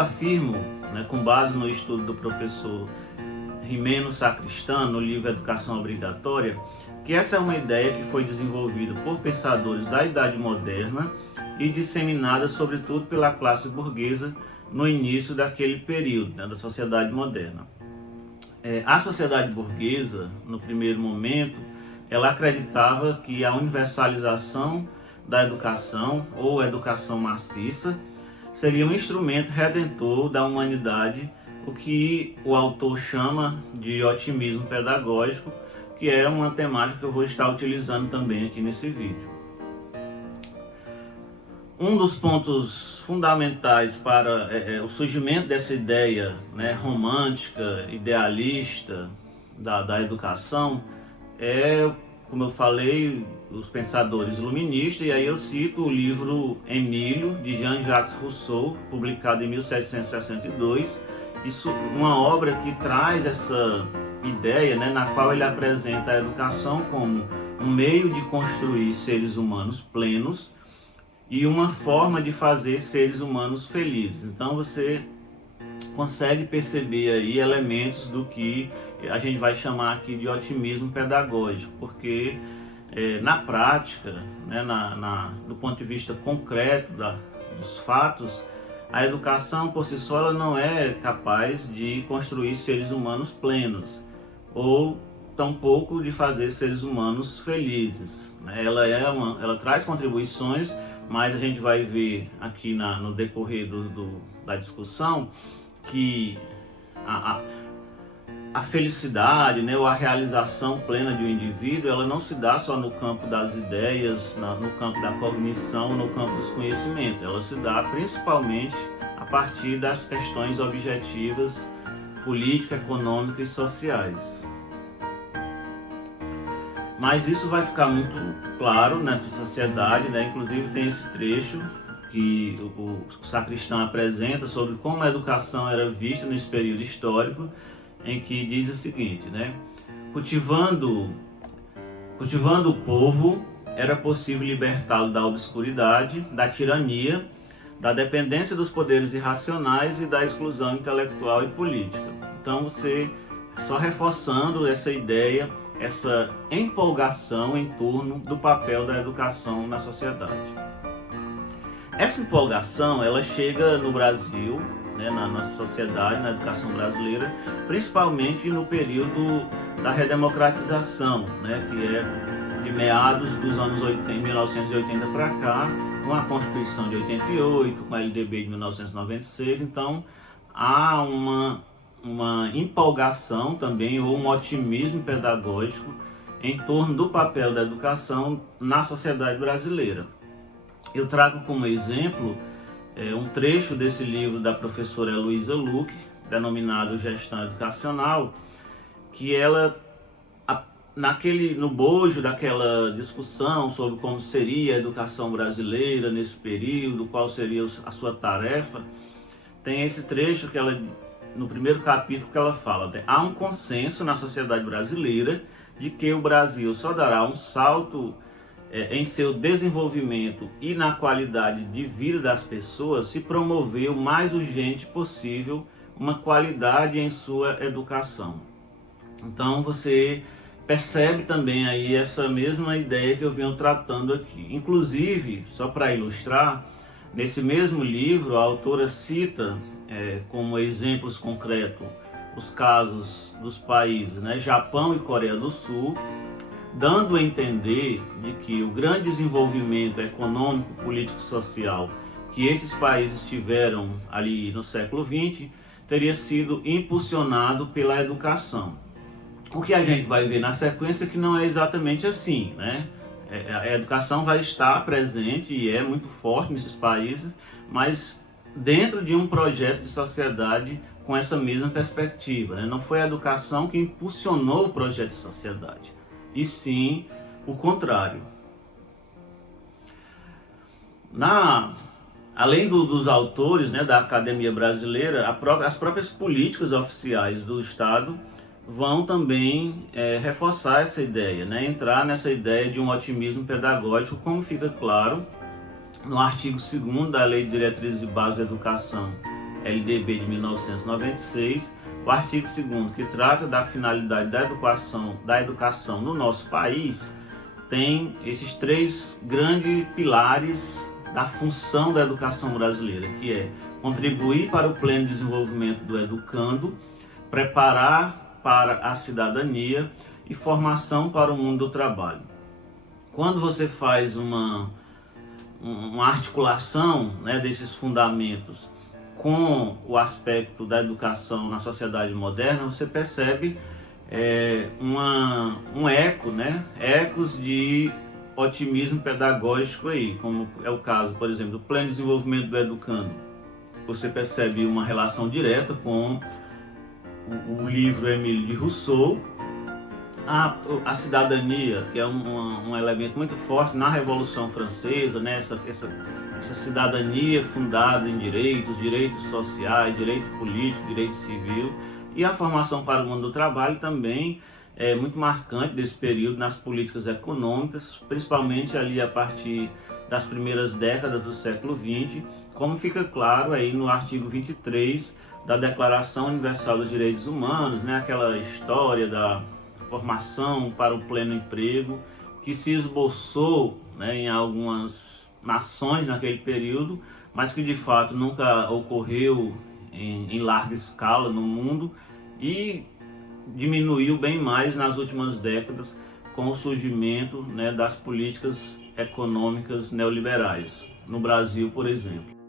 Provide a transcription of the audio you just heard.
afirmo, né, com base no estudo do professor Rimeno Sacristan, no livro Educação Obrigatória, que essa é uma ideia que foi desenvolvida por pensadores da Idade Moderna e disseminada sobretudo pela classe burguesa no início daquele período, né, da sociedade moderna. A sociedade burguesa, no primeiro momento, ela acreditava que a universalização da educação, ou educação maciça, seria um instrumento redentor da humanidade, o que o autor chama de otimismo pedagógico, que é uma temática que eu vou estar utilizando também aqui nesse vídeo. Um dos pontos fundamentais para o surgimento dessa ideia, né, romântica, idealista da educação é, como eu falei, os pensadores iluministas, e aí eu cito o livro Emílio, de Jean-Jacques Rousseau, publicado em 1762, isso, uma obra que traz essa ideia, né, na qual ele apresenta a educação como um meio de construir seres humanos plenos e uma forma de fazer seres humanos felizes. Então você consegue perceber aí elementos do que a gente vai chamar aqui de otimismo pedagógico, porque na prática, né, do ponto de vista concreto dos fatos, a educação por si só ela não é capaz de construir seres humanos plenos, ou tampouco de fazer seres humanos felizes. Ela traz contribuições, mas a gente vai ver aqui no decorrer da discussão que a felicidade, né, ou a realização plena de um indivíduo, ela não se dá só no campo das ideias, no campo da cognição, no campo dos conhecimentos. Ela se dá principalmente a partir das questões objetivas, políticas, econômicas e sociais. Mas isso vai ficar muito claro nessa sociedade, né? Inclusive tem esse trecho que o Sacristan apresenta sobre como a educação era vista nesse período histórico, em que diz o seguinte, né? Cultivando o povo, era possível libertá-lo da obscuridade, da tirania, da dependência dos poderes irracionais e da exclusão intelectual e política. Então você, só reforçando essa ideia, essa empolgação em torno do papel da educação na sociedade. Essa empolgação, ela chega no Brasil, né, na nossa sociedade, na educação brasileira, principalmente no período da redemocratização, né, que é de meados dos anos 1980 para cá, com a Constituição de 88, com a LDB de 1996, então há uma empolgação também, ou um otimismo pedagógico em torno do papel da educação na sociedade brasileira. Eu trago como exemplo um trecho desse livro da professora Heloísa Luque, denominado Gestão Educacional, que ela, no bojo daquela discussão sobre como seria a educação brasileira nesse período, qual seria a sua tarefa, tem esse trecho que ela, no primeiro capítulo, que ela fala: há um consenso na sociedade brasileira de que o Brasil só dará um salto em seu desenvolvimento e na qualidade de vida das pessoas se promover o mais urgente possível uma qualidade em sua educação. Então você percebe também aí essa mesma ideia que eu venho tratando aqui. Inclusive, só para ilustrar, nesse mesmo livro a autora cita como exemplos concretos os casos dos países, né, Japão e Coreia do Sul, dando a entender de que o grande desenvolvimento econômico, político, social que esses países tiveram ali no século XX teria sido impulsionado pela educação. O que a gente vai ver na sequência é que não é exatamente assim, né? A educação vai estar presente e é muito forte nesses países, mas dentro de um projeto de sociedade com essa mesma perspectiva, né? Não foi a educação que impulsionou o projeto de sociedade, e sim o contrário. Além dos autores, né, da Academia Brasileira, as próprias políticas oficiais do Estado vão também reforçar essa ideia, né, entrar nessa ideia de um otimismo pedagógico, como fica claro no artigo 2º da Lei de Diretrizes e Bases da Educação LDB de 1996, o artigo 2º, que trata da finalidade da educação no nosso país, tem esses 3 grandes pilares da função da educação brasileira, que é contribuir para o pleno desenvolvimento do educando, preparar para a cidadania e formação para o mundo do trabalho. Quando você faz uma articulação, né, desses fundamentos com o aspecto da educação na sociedade moderna, você percebe um eco, né, ecos de otimismo pedagógico aí, como é o caso, por exemplo, do pleno desenvolvimento do educando. Você percebe uma relação direta com o livro Émile de Rousseau, a cidadania, que é um elemento muito forte na Revolução Francesa, né? Essa cidadania fundada em direitos sociais, direitos políticos, direito civil, e a formação para o mundo do trabalho também é muito marcante desse período nas políticas econômicas, principalmente ali a partir das primeiras décadas do século XX, como fica claro aí no artigo 23 da Declaração Universal dos Direitos Humanos, né? Aquela história da formação para o pleno emprego, que se esboçou, né, em algumas nações naquele período, mas que de fato nunca ocorreu em larga escala no mundo e diminuiu bem mais nas últimas décadas com o surgimento, né, das políticas econômicas neoliberais, no Brasil, por exemplo.